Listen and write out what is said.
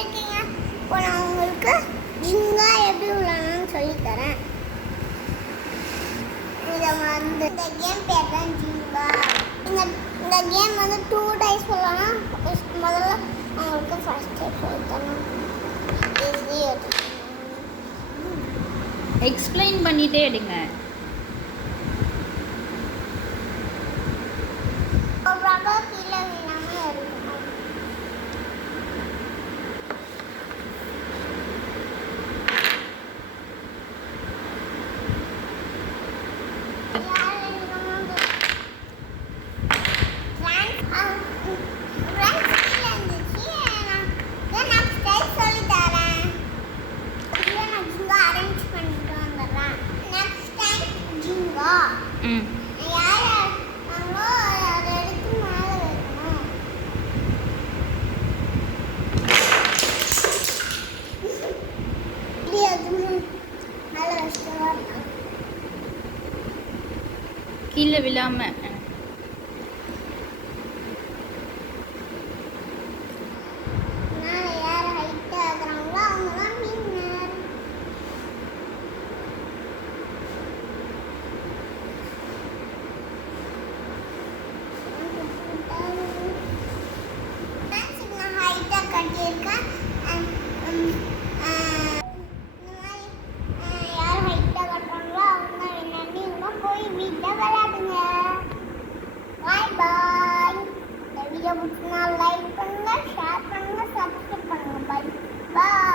இருக்கீங்க? இப்போ நான் உங்களுக்கு ஜிங்கா எப்படி விளையாடணும்னு சொல்லித்தரேன். இந்த கேம் பேர் தான் ஜிங்கா. இந்த கேம் வந்து 2 டைப்ஸ் விளையாடலாம். முதல்ல உங்களுக்கு ஃபர்ஸ்ட் டைப் சொல்லித்தரேன். எக்ஸ்பிளைன் பண்ணிட்டே எடுங்க. கீழே விழாமல் இருக்கணும். கீழே விழாம லைக் பண்ணுங்க, ஷேர் பண்ணுங்க, சப்ஸ்கிரைப் பண்ணுங்க. Bye bye.